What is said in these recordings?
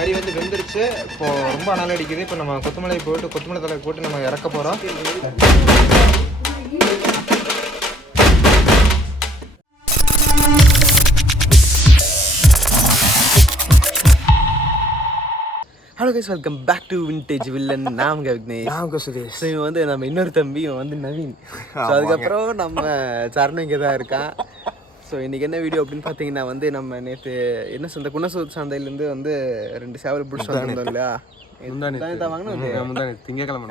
கறி வந்து வெந்துருச்சு. இப்போது ரொம்ப நாள் அடிக்குது. இப்போ நம்ம கொத்தமல்லி தலை போட்டு நம்ம இறக்க போகிறோம். Hello guys, welcome back to vintage villain. நான் விக்னேஷ், நான் சுதேஷ். ஸோ இவன் வந்து நம்ம இன்னொரு தம்பி, இவன் வந்து நவீன். ஸோ அதுக்கப்புறம் நம்ம சரணம் இங்கே தான் இருக்கான். ஸோ இன்றைக்கி என்ன வீடியோ அப்படின்னு பார்த்தீங்கன்னா வந்து நம்ம நேற்று என்ன குன்னத்தூர் சந்தையிலேருந்து வந்து 2 சேவல் பிடிச்சி வந்திருந்தோம் இல்லையா? திங்கக்கிழமை.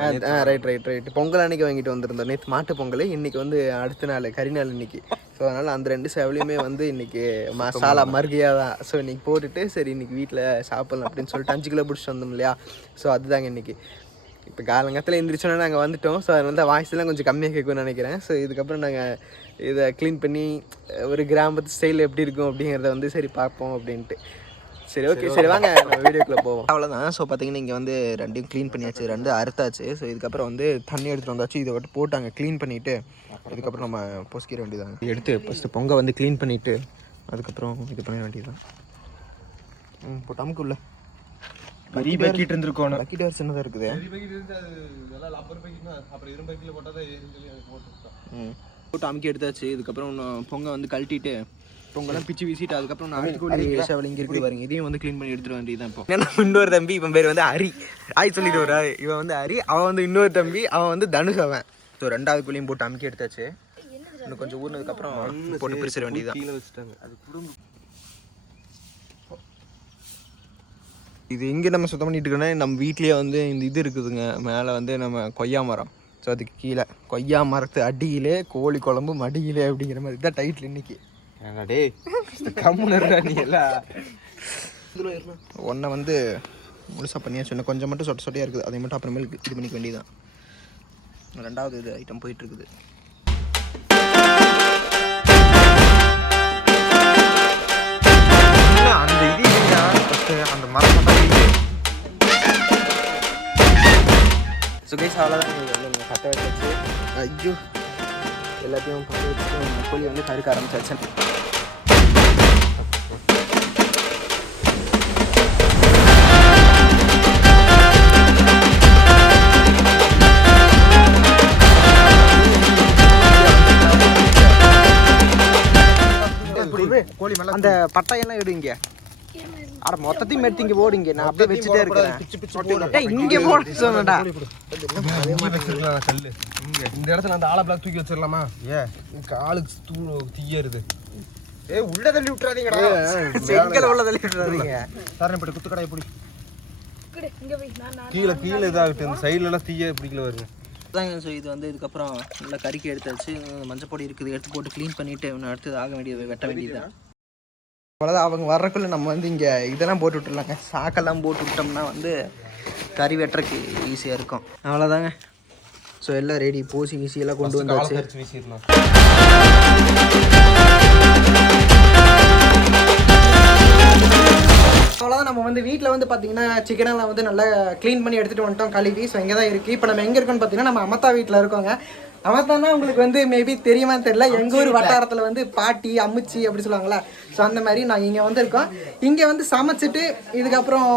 ரைட். பொங்கல் அன்னைக்கு வாங்கிட்டு வந்திருந்தோம். நேற்று மாட்டு பொங்கல், இன்னைக்கு வந்து அடுத்த நாள் கறி நாள் இன்னைக்கு. ஸோ அதனால் அந்த 2 சேவலையுமே வந்து இன்றைக்கி மசாலா மருகையாக தான். ஸோ இன்றைக்கி போட்டுட்டு சரி இன்றைக்கி வீட்டில் சாப்பிட்லாம் அப்படின்னு சொல்லிட்டு 5 கிலோ பிடிச்சி வந்தோம் இல்லையா? ஸோ அதுதாங்க இன்றைக்கி. இப்போ காலங்கத்தில் எழுந்திரிச்சோன்னா நாங்கள் வந்துவிட்டோம். ஸோ அதனால தான் வாய்ஸ்லாம் கொஞ்சம் கம்மியாக கேட்கும்னு நினைக்கிறேன். ஸோ இதுக்கப்புறம் நாங்கள் இதை க்ளீன் பண்ணி ஒரு கிராமத்து ஸ்டைல் எப்படி இருக்கும் அப்படிங்கிறத வந்து சரி பார்ப்போம் அப்படின்ட்டு. சரி, ஓகே, சரி வாங்க நம்ம வீடியோக்குள்ளே போவோம். அவ்வளோதான். ஸோ பார்த்தீங்கன்னா இங்கே வந்து 2 க்ளீன் பண்ணியாச்சு, 2 அறுத்தாச்சு. ஸோ இதுக்கப்புறம் வந்து தண்ணி எடுத்துகிட்டு வந்தாச்சு. இதை விட்டு போட்டாங்க க்ளீன் பண்ணிவிட்டு அதுக்கப்புறம் நம்ம பொஸ்கிற வேண்டியதாங்க. எடுத்து ஃபஸ்ட்டு பொங்கல் வந்து க்ளீன் பண்ணிவிட்டு அதுக்கப்புறம் இது பண்ண வேண்டியதுதான். போட்டு அமுக்குள்ள பெரிய பக்கெட் இருந்துருக்கோம். பக்கெட் வேறு சின்னதாக இருக்குது. போட்டு அமுக்கி எடுத்தாச்சு. இதுக்கப்புறம் பொங்கல் வந்து கழட்டிட்டு பொங்கலாம் பிச்சு வீசிட்டு அதுக்கப்புறம் நாட்டுக்கோழி சேவல் இங்கே இருக்குது பாருங்க. இதையும் வந்து க்ளீன் பண்ணி எடுத்துகிட்டு வேண்டியதான். இப்போ ஏன்னா இன்னொரு தம்பி, இவன் பேர் வந்து ஹரி. சொல்லிட்டு வரா. இவன் வந்து ஹரி, அவன் வந்து இன்னொரு தம்பி, அவன் வந்து தனுஷ். அவன் ஸோ 2வது கோழியும் போட்டு அமுக்கி எடுத்தாச்சு. இன்னும் கொஞ்சம் ஊறினதுக்கப்புறம் போட்டு பிரிச்சிட வேண்டியதான். கீழே வச்சுட்டாங்க. அது குடும்பம் இது எங்கே நம்ம சுத்தம் பண்ணிட்டு இருக்கோன்னா, நம்ம வீட்லேயே வந்து இந்த இது இருக்குதுங்க. மேலே வந்து நம்ம கொய்யா மரம். ஸோ அதுக்கு கீழே கொய்யா மரத்து அடியிலே கோழி குழம்பு மடியிலே அப்படிங்கிற மாதிரி தான் டைட்டில் இன்னைக்கு. டே கம்முனர்றா நீ எல்லாம். ஒன்றை வந்து முழுசாக பண்ணியாச்சு. இன்னும் கொஞ்சம் மட்டும் சொட்டையாக இருக்குது. அதை மட்டும் அப்புறமேலுக்கு இது பண்ணிக்க வேண்டியதான். 2வது இது ஐட்டம் போயிட்டுருக்குது. அந்த இது அந்த மரம் சுகேஷ் அவ்வளோதான். பற்ற வச்சாச்சு. ஐயோ, எல்லாத்தையும் பற்ற வச்சுட்டு கோழி வந்து கருக்க ஆரம்பிச்சாச்சு. அந்த பட்டையெல்லாம் எடுங்க. அட மொத்தத்தையும் எடுத்தீங்க போடுங்க. நான் அப்படியே வச்சுட்டே இருக்கிறேன். இங்கே போட சொன்னடா. இந்த இடத்துல அந்த ஆளை பிளாக் தூக்கி வச்சிடலாமா? ஆளுக்கு தீயருது. உள்ள தள்ளி விட்டுறாதீங்கடா. செங்கல உள்ள தள்ளி விட்டுறாதீங்க. சாரணப்பட்டு குத்துக்கடை எப்படி கீழே கீழே இதாகட்டு. இந்த சைட்ல எல்லாம் தீய பிடிக்கல வருங்க. ஸோ இது வந்து இதுக்கப்புறம் நல்லா கறிக்கு எடுத்தாச்சு. மஞ்சள் பொடி இருக்குது, எடுத்து போட்டு க்ளீன் பண்ணிவிட்டு இன்னும் அடுத்தது ஆக வேண்டியது வெட்ட வேண்டியதுதான். அவ்வளோதான். அவங்க வர்றக்குள்ளே நம்ம வந்து இங்கே இதெல்லாம் போட்டு விட்டுருலாங்க. சாக்கெல்லாம் போட்டு விட்டோம்னா வந்து கறி வெட்டுறக்கு ஈஸியாக இருக்கும். அவ்வளோதாங்க. ஸோ எல்லாம் ரெடி. போசி வீசியெல்லாம் கொண்டு வந்தாச்சு. வீசிடலாம். அவ்வளோதான். நம்ம வந்து வீட்டில் வந்து பார்த்தீங்கன்னா சிக்கனெல்லாம் வந்து நல்லா க்ளீன் பண்ணி எடுத்துகிட்டு வந்துட்டோம் கழுவி. ஸோ இங்கே தான் இருக்குது. இப்போ நம்ம எங்கே இருக்கோன்னு பார்த்தீங்கன்னா நம்ம அம்மத்தா வீட்டில் இருக்கோங்க. அம்மத்தானா உங்களுக்கு வந்து மேபி தெரியுமான்னு தெரியல. எங்கள் ஊர் வட்டாரத்தில் வந்து பாட்டி அம்முச்சி அப்படி சொல்லுவாங்களா? ஸோ அந்த மாதிரி நாங்கள் இங்கே வந்துருக்கோம். இங்கே வந்து சமைச்சிட்டு இதுக்கப்புறம்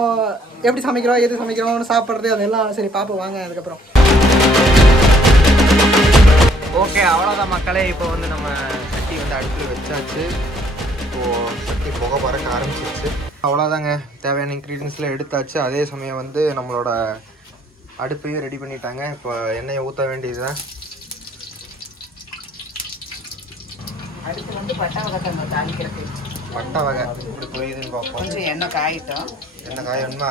எப்படி சமைக்கிறோம், எது சமைக்கிறோம், சாப்பிட்றது அதெல்லாம் சரி பார்ப்போம் வாங்க. அதுக்கப்புறம் ஓகே, அவ்வளோதான் மக்களே. இப்போ வந்து நம்ம சட்டி வந்து அடுப்பில் வச்சாச்சு. இப்போது சட்டி புகை பறக்க ஆரம்பிச்சிருச்சு. அவ்வளோதாங்க. தேவையான இன்க்ரீடியன்ஸ்லாம் எடுத்தாச்சு. அதே சமயம் வந்து நம்மளோட அடுப்பையும் ரெடி பண்ணிட்டாங்க. இப்போ எண்ணெயை ஊற்ற வேண்டியதுதான். அடுத்து வந்து பட்டை வகை தாளிக்கிறது. பட்டை வகை இப்படி புரியுதுன்னு பார்ப்போம். கொஞ்சம் எண்ணெய் காயிட்டோம். எண்ணெய் காயணுமா?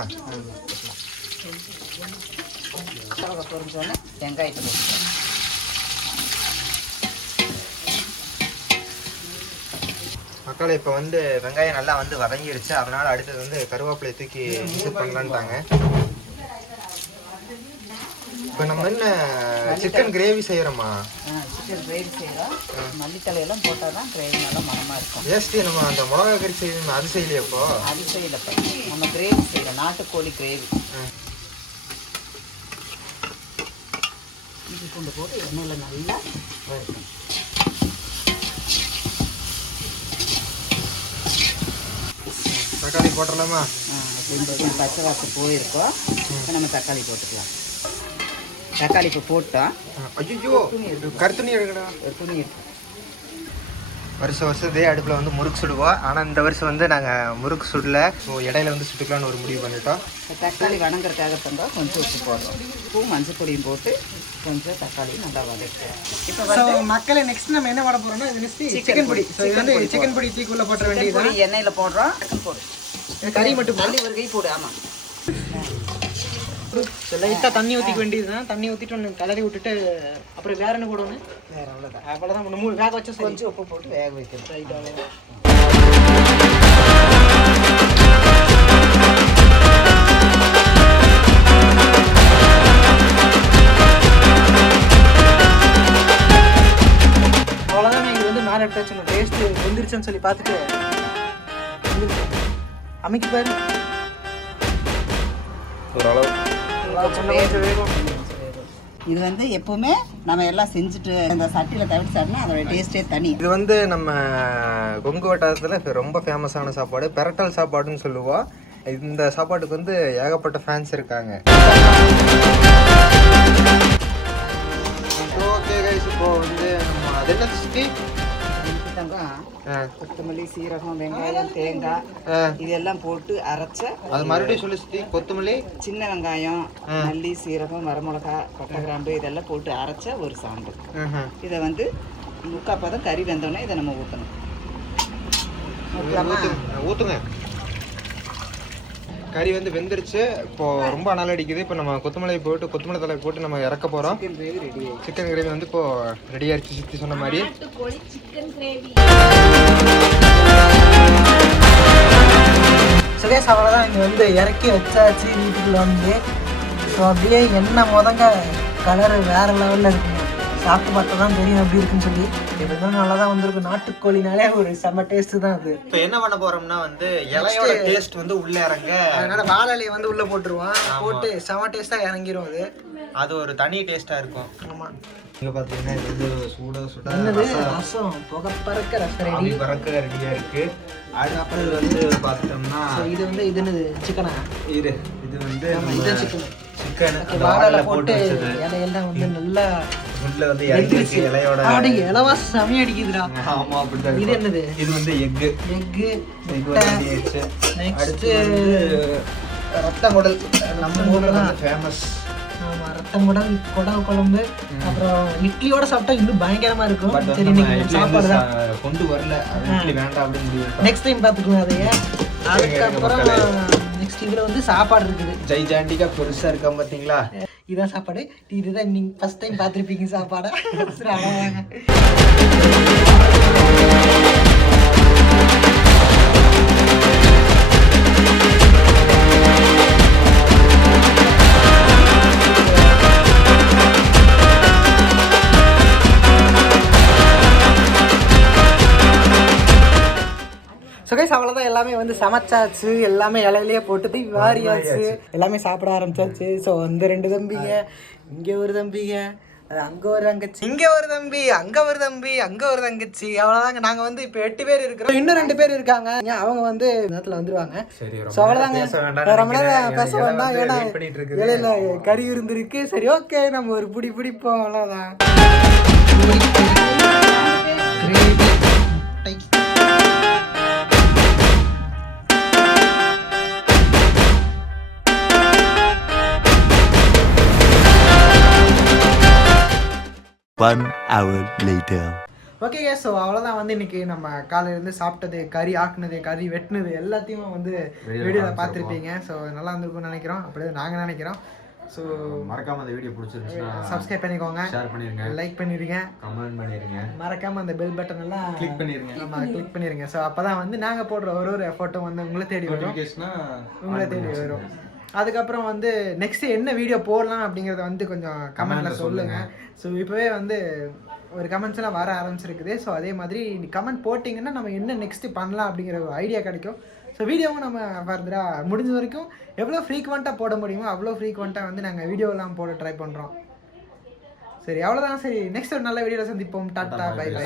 பட்டை வகை பொரிஞ்சோன்னே வெங்காயத்தை போட்டுக்கணும். மக்கள் இப்போ வந்து வெங்காயம் நல்லா வந்து வதங்கிடுச்சு. அதனால் அடுத்தது வந்து கருவேப்பிலை தூக்கி மிக்ஸ் பண்ணலான்ட்டாங்க. இப்போ நம்ம என்ன சிக்கன் கிரேவி செய்கிறோமா? சிக்கன் கிரேவி செய்கிறோம். மல்லித்தலையெல்லாம் போட்டால் தான் கிரேவி நல்லா மனமாக இருக்கும். ஜஸ்ட்டு நம்ம அந்த மிளகா கறி செய்யணும், அது செய்யலையே. இப்போ அது செய்யலப்பா, நம்ம கிரேவி செய்யலாம். நாட்டுக்கோழி கிரேவி. இது கொண்டு போட்டு எண்ணெயில் நல்லா வறுக்கணும். தக்காளி போட்டுடலாமா? கொஞ்சம் பச்சை வாசம் போயிருக்கோம். இப்போ நம்ம தக்காளி போட்டுக்கலாம். தக்காளி இப்போ போட்டோம். ஐயோ கருத்துணி எடுக்கடா. துணி எடுத்து வருஷம் இதே அடுப்பில் வந்து முறுக்கு சுடுவோம். ஆனால் இந்த வருஷம் வந்து நாங்கள் முறுக்கு சுடல. ஸோ இடையில வந்து சுட்டுக்கலான்னு ஒரு முடிவு பண்ணிட்டோம். தக்காளி வணங்குறதுக்காக தந்தோம். கொஞ்சம் உப்பு போடுறோம். உப்பும் மஞ்சள் பொடியும் போட்டு கொஞ்சம் தக்காளி நல்லா வதக்குறோம். இப்போ வந்து மக்களை நெக்ஸ்ட் நம்ம என்ன பண்ண போகிறோம்னா சிக்கன் பொடி. ஸோ இது வந்து சிக்கன் பொடி தீக்குள்ளே போட்ட வேண்டியது. எண்ணெயில் போடுறோம். போடு கறி மட்டும் மல்லி ஒரு கை போடு. ஆமாம், லைட்டாக தண்ணி ஊற்றிக்க வேண்டியது தான். தண்ணி ஊற்றிட்டு ஒன்று கலரி விட்டுட்டு அப்புறம் வேற என்ன போடணும்? வேறு அவ்வளோதான். அவ்வளோதான். வேக வச்சா கொஞ்சம் உப்பு போட்டு வேக வைக்கணும். ரைட்டாக அவ்வளோதான். இது வந்து மேலே எடுத்து டேஸ்ட்டு வெந்துருச்சுன்னு சொல்லி பார்த்துட்டு அமைக்க பாரு. இது வந்து எப்பவுமே நம்ம எல்லாம் செஞ்சுட்டு இந்த சட்டியில் தவிர்த்து சாப்பிட்டா அதோட டேஸ்டே தனி. இது வந்து நம்ம கொங்கு வட்டாரத்தில் ரொம்ப ஃபேமஸான சாப்பாடு, பெரட்டல் சாப்பாடுன்னு சொல்லுவோம். இந்த சாப்பாட்டுக்கு வந்து ஏகப்பட்ட ஃபேன்ஸ் இருக்காங்க. ஓகே கைஸ், இப்போ வந்து நம்ம அது என்ன சுற்றி கொத்தமல்லி, சீரகம், வெங்காயம், தேங்காய் இதெல்லாம் போட்டு அரைச்ச. அது மறுபடியும் சொல்லி சுற்றி கொத்தமல்லி, சின்ன வெங்காயம், மல்லி, சீரகம், வரமிளகா, பட்டை, கிராம்பு இதெல்லாம் போட்டு அரைச்ச ஒரு சாம்பல். இதை வந்து முக்காப்பதம் கறி வெந்தோடனே இதை நம்ம ஊற்றணும். ஊற்றுங்க. கறி வந்து வெந்துருச்சு. இப்போ ரொம்ப அனல் அடிக்குது. இப்போ நம்ம கொத்தமல்லி தலை போட்டு நம்ம இறக்க போகிறோம். சிக்கன் கிரேவி வந்து இப்போ ரெடி ஆயிடுச்சு. சுற்றி சொன்ன மாதிரி சுரேஷ் அவ்வளோதான். இங்கே வந்து இறக்கி வச்சாச்சு வீட்டுக்குள்ள வந்து. ஸோ அப்படியே எண்ணெய் முதங்க கலரு வேறு லெவலில் இருக்குங்க. சாப்பிட்டு பார்த்தா தான் தெரியும் எப்படி இருக்குன்னு சொல்லி. இது வந்து நல்லா தான் வந்திருக்கு. நாட்டுக்கோழினாலே ஒரு செம்ம டேஸ்ட்டு தான் அது. இப்போ என்ன பண்ண போகிறோம்னா வந்து இலையோட டேஸ்ட் வந்து உள்ளே இறங்க, அதனால் வாழலையை வந்து உள்ளே போட்டுருவான். போட்டு செம்ம டேஸ்ட்டாக இறங்கிடும். அது ஒரு தனி டேஸ்ட்டாக இருக்கும். ஆமாம். இங்கே பார்த்தீங்கன்னா இது வந்து ரசம் புகை பறக்க ரசம் ரெடியாக இருக்குது. அதுக்கப்புறம் வந்து பார்த்துட்டோம்னா இது வந்து இது என்னது சிக்கனா? இது வந்து சிக்கன் வாழை போட்டு இலையெல்லாம் வந்து நல்லா உள்ள வந்து இறங்கிடுச்சு. இலையோட இலவா செமையா அடிக்குதுடா. ஆமா, அப்படிதான். இது என்னது? இது வந்து எக்கு. அடுத்து ரத்த குடல். நம்ம ஊர்ல வந்து ஃபேமஸ். ஆமா, ரத்த குடல் குழம்பு. அப்புறம் இட்லியோட சாப்பிட்டா இன்னும் பயங்கரமா இருக்கும். சரி, இன்னைக்கு சாப்பாடு தான் கொண்டு வரல. இட்லி வேண்டாம் அப்படின்னு முடிவு. நெக்ஸ்ட் டைம் பார்த்துக்கலாம் அதையே. அதுக்கப்புறம் நெக்ஸ்ட் இதில் வந்து சாப்பாடு இருக்குது. ஜெய்ஜாண்டிக்கா பெருசாக இருக்கா பார்த்தீங்களா? இதுதான் சாப்பாடு. இதுதான் நீங்கள் ஃபஸ்ட் டைம் பார்த்துருப்பீங்க சாப்பாடை. சரி, அவ்வளோதாங்க. அவ்வளோதான். எல்லாமே வந்து சமைச்சாச்சு. எல்லாமே இலையிலேயே போட்டு வாரியாச்சு. எல்லாமே சாப்பிட ஆரம்பிச்சாச்சு. ஸோ வந்து 2 தம்பிங்க, இங்கே ஒரு தம்பிங்க, அங்கே ஒரு தங்கச்சி, இங்கே ஒரு தம்பி, அங்கே ஒரு தம்பி, அங்கே ஒரு தங்கச்சி. அவ்வளோதாங்க. நாங்கள் வந்து இப்போ 8 பேர் இருக்கிறோம். இன்னும் 2 பேர் இருக்காங்க. அவங்க வந்து நேரத்தில் வந்துடுவாங்க. ஸோ அவ்வளோதாங்க. ரொம்ப நேரம் பேச வேண்டாம். ஏன்னா வேலையில் கறி இருந்துருக்கு. சரி, ஓகே, நம்ம ஒரு பிடிப்போம். அவ்வளோதான். One hour later. Okay, so அவ்வளோதான். வந்து இன்னைக்கு நம்ம காலையிலேருந்து சாப்பிட்டது, கறி ஆக்குனது, கறி வெட்டினது எல்லாத்தையும் வந்து வீடியோவில் பார்த்துருப்பீங்க. ஸோ நல்லா இருந்திருக்கும்னு நினைக்கிறோம். அப்படியே நாங்கள் நினைக்கிறோம். ஸோ மறக்காமல் அந்த வீடியோ பிடிச்சிருந்துச்சுன்னா சப்ஸ்கிரைப் பண்ணிக்கோங்க, ஷேர் பண்ணிடுங்க, லைக் பண்ணிடுங்க, கமெண்ட் பண்ணிடுங்க. மறக்காமல் அந்த பெல் பட்டன் எல்லாம் கிளிக் பண்ணிடுங்க. நம்ம கிளிக் பண்ணிடுங்க. ஸோ அப்போ தான் வந்து நாங்கள் போடுற ஒரு எஃபோர்ட்டும் வந்து உங்களை தேடி வரும். அதுக்கப்புறம் வந்து நெக்ஸ்ட் என்ன வீடியோ போடலாம் அப்படிங்கிறத வந்து கொஞ்சம் கமெண்ட்ல சொல்லுங்க. ஸோ இப்போவே வந்து ஒரு கமெண்ட்ஸ் எல்லாம் வர ஆரம்பிச்சிருக்குது. ஸோ அதே மாதிரி கமெண்ட் போட்டிங்கன்னா நம்ம என்ன நெக்ஸ்ட் பண்ணலாம் அப்படிங்கிற ஒரு ஐடியா கிடைக்கும். ஸோ வீடியோவும் நம்ம ஃபர்தராக முடிஞ்ச வரைக்கும் எவ்வளோ ஃப்ரீக்வெண்ட்டாக போட முடியுமோ அவ்வளோ ஃப்ரீக்வெண்ட்டாக வந்து நாங்கள் வீடியோலாம் போட ட்ரை பண்ணுறோம். சரி, அவ்வளோதான். சரி, நெக்ஸ்ட் ஒரு நல்ல வீடியோவில் சந்திப்போம். Tata, bye by.